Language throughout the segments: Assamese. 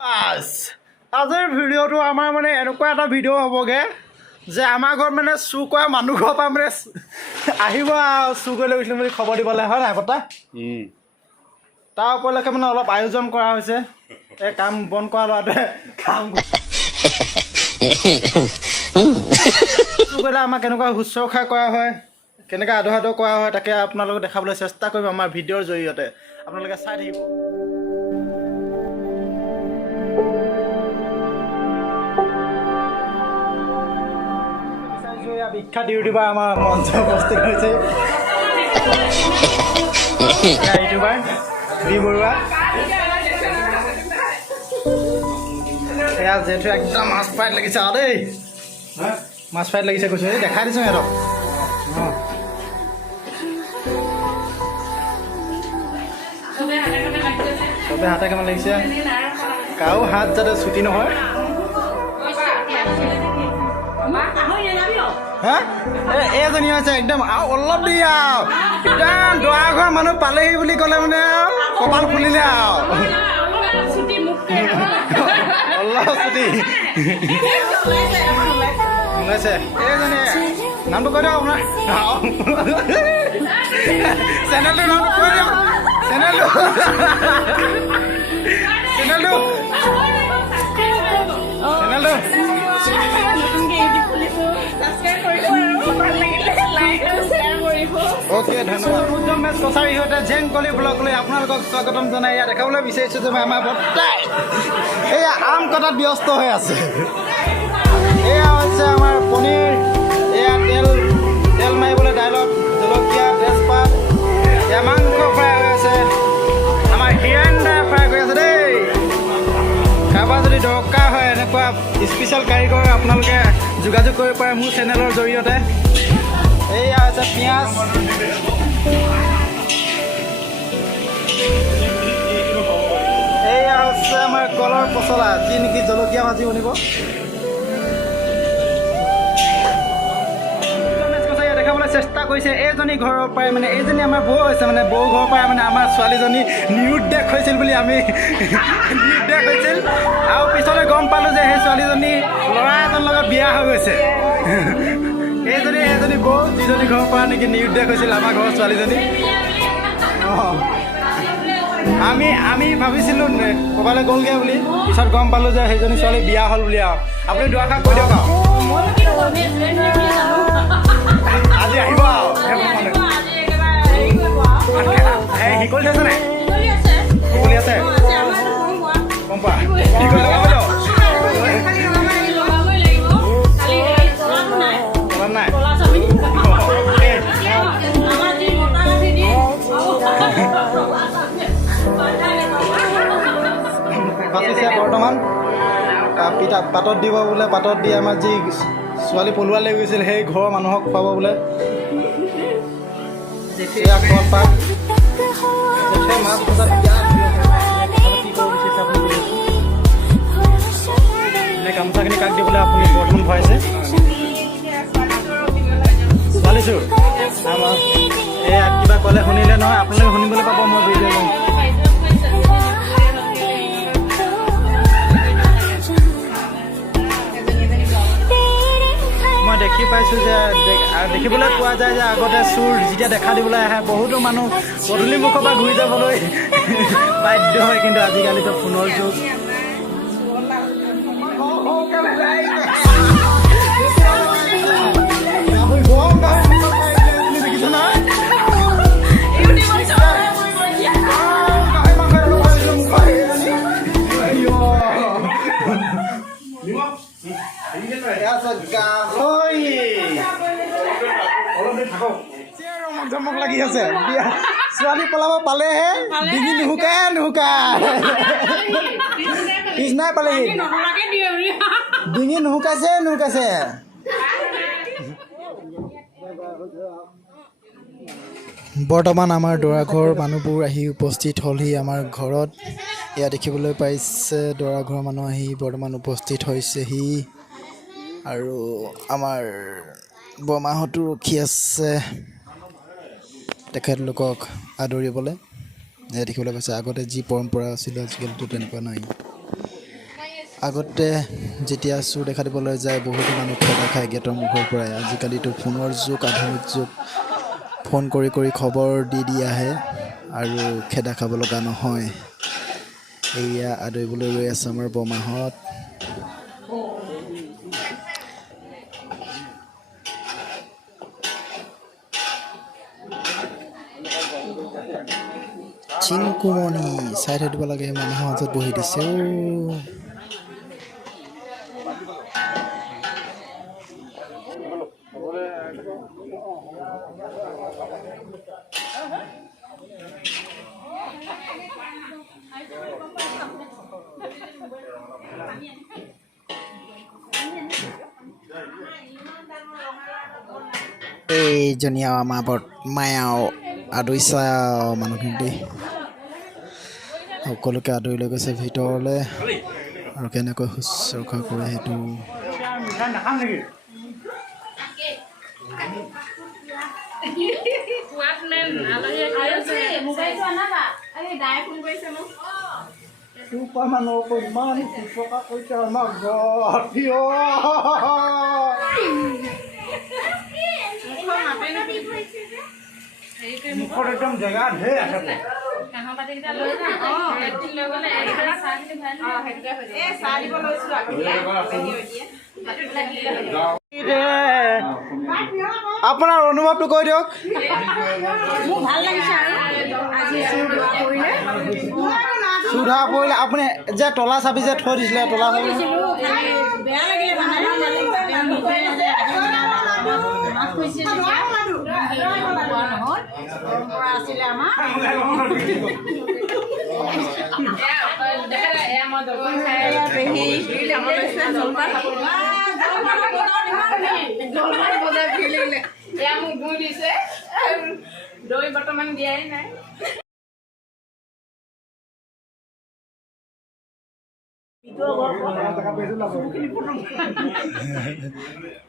আজিৰ ভিডিঅ'টো আমাৰ মানে এনেকুৱা এটা ভিডিঅ' হ'বগৈ যে আমাৰ ঘৰত মানে চুৰ কৰা মানুহ ঘৰৰ পৰা মানে আহিব আৰু চুৰ কৰি লৈ গৈছিলোঁ বুলি খবৰ দিবলৈ, হয় নাই পতা? তাৰ উপলক্ষে মানে অলপ আয়োজন কৰা হৈছে। এই কাম বন্ধ কৰা ল'ৰাটোৱে কাম চুৰ কৰিলে আমাক কেনেকুৱা শুশ্ৰূষা কৰা হয়, কেনেকৈ আদৰ কৰা হয়, তাকে আপোনালোকক দেখাবলৈ চেষ্টা কৰিম আমাৰ ভিডিঅ'ৰ জৰিয়তে। আপোনালোকে চাই থাকিব। বিখ্যাত ইউটিউবাৰ আমাৰ মঞ্চ উপস্থিত হৈছে। ইউটিউবাৰ বি বৰুৱা, এয়া যিহেতু একদম মাছ ফ্ৰাইড লাগিছে আৰু দেই, মাছ ফ্ৰাইড লাগিছে কৈছোঁ, এই দেখাই দিছোঁ সিহঁতক। চবে হাতে কেমন লাগিছে, কাৰো হাত যাতে ছুটি নহয়। হা এইজনী হৈছে একদম আৰু অলপ দেৰি আৰু একদম দৰা ঘৰ মানুহ পালেহি বুলি ক'লে মানে আৰু কপাল ফুলিলে আৰু অলপ ছুটি ওলাইছে। এইজনী নামটো কৈ দিয়ক আপোনাৰ চেনেলটোৰ নামটো কৈ দিয়ক, চেনেলটো অ'কে, ধন্যবাদ। উজ্জ্বল মেচ কছাৰী সিহঁতে জেংকলি ব্লগলৈ আপোনালোকক স্বাগতম জনাই ইয়াত দেখাবলৈ বিচাৰিছোঁ যে আমাৰ বৰ্তাই এয়া আম কটাত ব্যস্ত হৈ আছে। এয়া হৈছে আমাৰ পনীৰ, এয়া তেল মাৰিবলৈ দাইলত জলকীয়া তেজপাত, এয়া মাংস ফ্ৰাই হৈ আছে, আমাৰ হিৰেন্দাই ফ্ৰাই কৰি আছে দেই। কাৰোবাৰ যদি দৰকাৰ হয় এনেকুৱা স্পেচিয়েল কাৰিকৰ আপোনালোকে যোগাযোগ কৰিব পাৰে মোৰ চেনেলৰ জৰিয়তে। এয়া হৈছে পিঁয়াজ, এয়া হৈছে আমাৰ কলৰ পচলা, যি নেকি জলকীয়া ভাজি বনিব। দেখাবলৈ চেষ্টা কৰিছে এইজনী ঘৰৰ পৰাই, মানে এইজনী আমাৰ বৌ হৈছে, মানে বৌ ঘৰৰ পৰাই মানে আমাৰ ছোৱালীজনী নিৰুদ্দেশ হৈছিল বুলি আমি নিৰুদ্দেশ হৈছিল, আৰু পিছলৈ গম পালোঁ যে সেই ছোৱালীজনী ল'ৰা এজনৰ লগত বিয়া হৈ গৈছে। এইজনী বৌ যিজনী ঘৰৰ পৰা নেকি নিৰুদ্দেশ হৈছিল আমাৰ ঘৰৰ ছোৱালীজনী। আমি ভাবিছিলোঁ ক'ৰবালৈ গ'লগৈ বুলি, পিছত গম পালোঁ যে সেইজনী ছোৱালী বিয়া হ'ল বুলি। আৰু আপুনি দুআষাৰ কৈ দিয়ক আৰু আজি আহিব আৰু শিকলি আছে নাই, শিকলি আছে গম পোৱা, শিকলি লগাব নাই পাতিছে বৰ্তমান পাতত দিব বোলে, পাতত দি আমাৰ যি ছোৱালী পলোৱা লৈ গৈছিল সেই ঘৰৰ মানুহক খুৱাব বোলে। যেতিয়া কলপাত মাছ ভজাত গামোচাখিনি কাক দিবলৈ আপুনি বৰ্তমান ভৰাইছে ছোৱালীছোঁ। আমাৰ এয়া কিবা ক'লে শুনিলে নহয়, আপোনালোকে শুনিবলৈ পাব মই ভিডিঅ'। মই দেখি পাইছোঁ যে দেখিবলৈ পোৱা যায় যে আগতে চুৰ যেতিয়া দেখা দিবলৈ আহে বহুতো মানুহ পদূলি মুখৰ পৰা ঘূৰি যাবলৈ বাধ্য হয়, কিন্তু আজিকালিতো ফোনৰ যুগ। জমক লাগি আছে, ছোৱালী পলাব পালেহে ডিঙি নুশুকাই পিছনাই পালেহি, ডিঙি নুশুকাইছে। বৰ্তমান আমাৰ দৰা ঘৰৰ মানুহবোৰ আহি উপস্থিত হ'লহি আমাৰ ঘৰত। এয়া দেখিবলৈ পাইছে দৰা ঘৰৰ মানুহ আহি বৰ্তমান উপস্থিত হৈছেহি, আৰু আমাৰ বৰমাহঁতো ৰখি আছে তেখেতলোকক আদৰিবলৈ। এয়া দেখিবলৈ পাইছে আগতে যি পৰম্পৰা আছিলে আজিকালিতো তেনেকুৱা নাই। আগতে যেতিয়া চুৰ দেখা দিবলৈ যায় বহুতো মানুহ খেদা খায় গেটৰ মুখৰ পৰাই। আজিকালিতো ফোনৰ যুগ, আধুনিক যুগ। ফোন কৰি কৰি খবৰ দি আহে আৰু খেদা খাব লগা নহয়। এয়া আদৰিবলৈ ৰৈ আছে আমাৰ বৰমাহঁত। চিংকুমণি চাই থৈ দিব লাগে, মানুহৰ মাজত বহি দিছে। এইজনী আৰু আমাৰ বৰ্মায়ে আৰু আদৰিছে মানুহখিনি দেই। সকলোকে আদৰি লৈ গৈছে ভিতৰলৈ আৰু কেনেকৈ শুশ্ৰূষা কৰে সেইটো মুখত একদম জেগা ঢেৰ আছে। আপোনাৰ অনুভৱটো কৈ দিয়ক। চুধা পৰিলে আপুনি যে তলা চাবি যে থৈ দিছিলে, তলা চাবি দৈ বৰ্তমান দিয়াই নাই।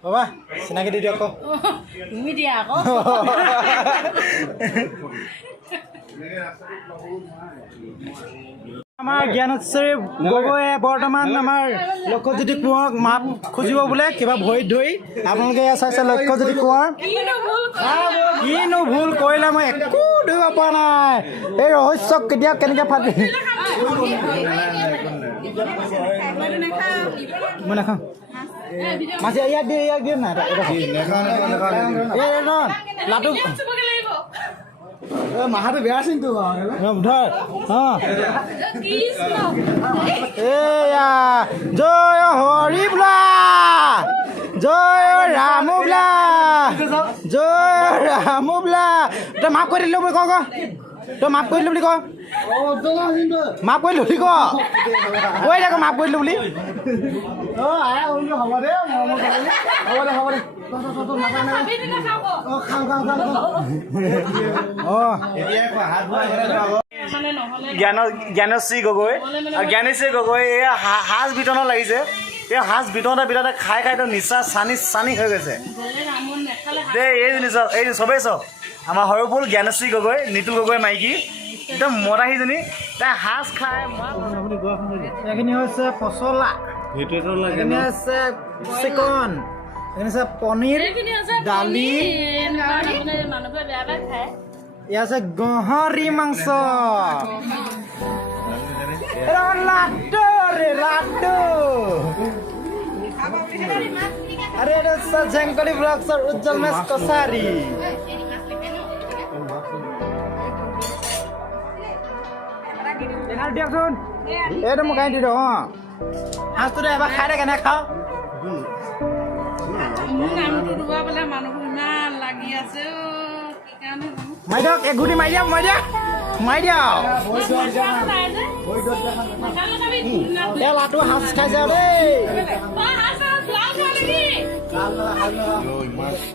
বাবা চিনাকি দি দিয়ক। তুমি দিয়া আকৌ। আমাৰ জ্ঞানেশ্বৰী গগৈয়ে বৰ্তমান আমাৰ লক্ষ্যজ্যোতি কোঁৱৰক মাপ খুজিব বোলে কিবা ভৰিত ধৰি। আপোনালোকে এয়া চাইছে লক্ষ্যজ্যোতি কোঁৱৰ কিনো ভুল কৰিলে মই একো ধৰিব পৰা নাই। এই ৰহস্য কেতিয়া কেনেকৈ ফাটি মই নাখাওঁ। মাছ ইয়াক দিয়ে নাই লাটু মাহাটো বেয়া চিনটো ধৰ। এয়া জয় হৰি বোলা, জয় ৰাম বোলা, জয় ৰাম বোলা। তই মাফ কৰি দিলো বুলি ক, তই মাফ কৰি দিলো বুলি ক, মাফ কৰি দিলো বুলি ক, কৈ দে মাফ কৰি দিলো বুলি। হ'ব দে হ'ব দে জ্ঞানেশ্বৰী গগৈ আৰু জ্ঞানেশ্বৰী গগৈ এয়া সাজ বিতৰণত লাগিছে। এই সাজ বিতৰণতে খাই খাই নিচা চানি হৈ গৈছে দেই। এই চবেই চব আমাৰ সৰুফুল জ্ঞানেশ্বৰী গগৈ, নিতুল গগৈ মাইকী একদম মদাহীজনী, তাই সাজ খাই। এইখিনি হৈছে পচলা, এইখিনি হৈছে চিকন, এইখিনি হৈছে পনীৰ, দালি, এয়া আছে গাহৰি মাংস, লাড্ডু ৰে লাড্ডু। আৰে এটা হচ্ছে ঝেংকলি ব্লগসৰ উজ্জ্বল মেশ কছাৰী। এনাৰ দিয়কচোন, এইটো মোক আনি দি দিয়ক। সাজটো এবাৰ খাই দে, কেনে খাওঁ। মাৰি দিয়ক, এক ঘুটি মাৰি দিয়ক, মাৰি দিয়ক, মাৰি দিয়ক। এই লাটু সাজ খাইছে দেই।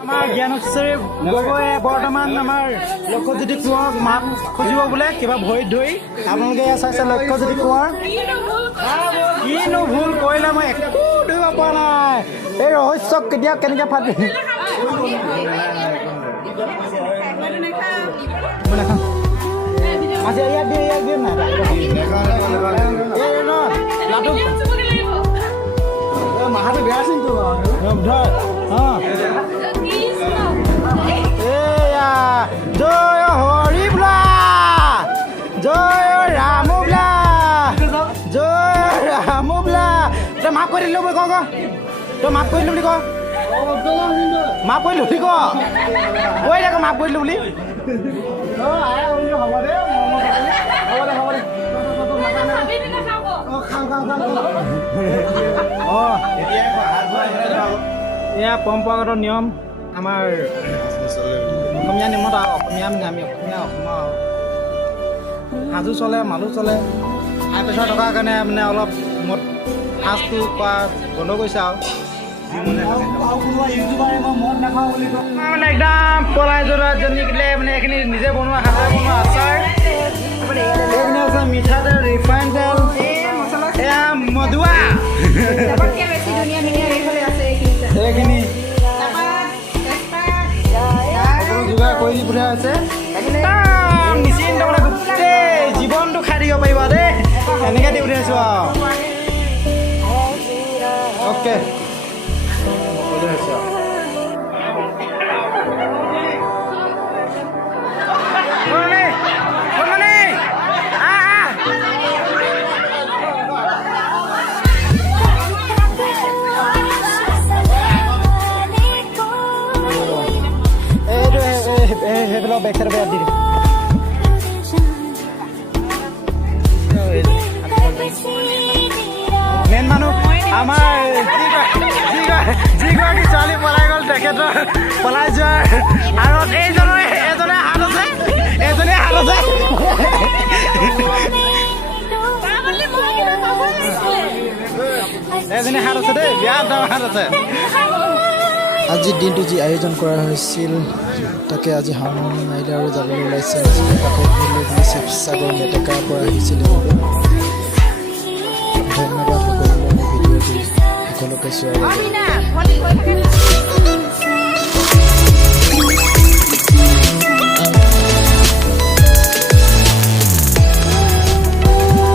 আমাৰ জ্ঞানেশ্বৰী গগৈয়ে বৰ্তমান আমাৰ লক্ষ্যজ্যোতি কোঁৱৰক মাপ খুজিব বোলে কিবা ভৰিত ধৰি। আপোনালোকে এয়া চাইছে লক্ষ্যজ্যোতি কোঁৱৰ কিনো ভুল কৰিলে মই একো ধৰিব পৰা নাই। এই ৰহস্য কেতিয়া কেনেকৈ ফাটি মই নাখাওঁ। মাছ ইয়াক দিয়ে নাই লাটু মোৰ বোলা তই মাফ কৰি দিলোঁ বুলি ক তই মাফ কৰি দিলোঁ বুলি ক মাফ কৰি দিলোঁ বুলি ক কৈ দে মাফ কৰি দিলোঁ বুলি হ'ব দে অঁ এয়া পৰম্পৰাগত নিয়ম আমাৰ অসমীয়া নিয়মত আৰু অসমীয়া আমি অসমীয়া সাজু চলে মালো চলে হাই প্ৰেছাৰ থকাৰ কাৰণে মানে অলপ মদ সাজটো কৰা বন্ধ কৰিছে আৰু মানে একদম পলাই যোৰা যেনিকিলে মানে এইখিনি নিজে বনোৱা হাতেৰে বনোৱা আচাৰ এইখিনি আছে মিঠাতেল ৰিফাইন তেল এয়া মধুৱা এইখিনি সকলো যোগাৰ কৰি দি পঠিওৱা হৈছে একদম নিশ্চিন্ত মানে গোটেই জীৱনটো খাই দিব পাৰিবা দেই এনেকৈ দি পঠিয়াইছোঁ আৰু অ'কে সেইবিলাক বেক চাইডৰ পৰা দি দিম মেইন মানুহ আমাৰ যিগৰাকী ছোৱালী পলাই গ'ল তেখেতৰ পলাই যোৱাৰ আৰু এজনে হাত আছে এজনে হাত আছে এজনে হাত আছে দেই বিয়াত হাত আছে আজিৰ দিনটো যি আয়োজন কৰা হৈছিল তাকে আজি সামৰণি মাৰিলে আৰু যাবলৈ ওলাইছে আজি কাষত ঘূৰিলৈ বুলি শিৱসাগৰ মেটেকাৰ পৰা আহিছিল ধন্যবাদ সকলোলৈ ভিডিঅ'টো সকলোকে চোৱাৰ বাবে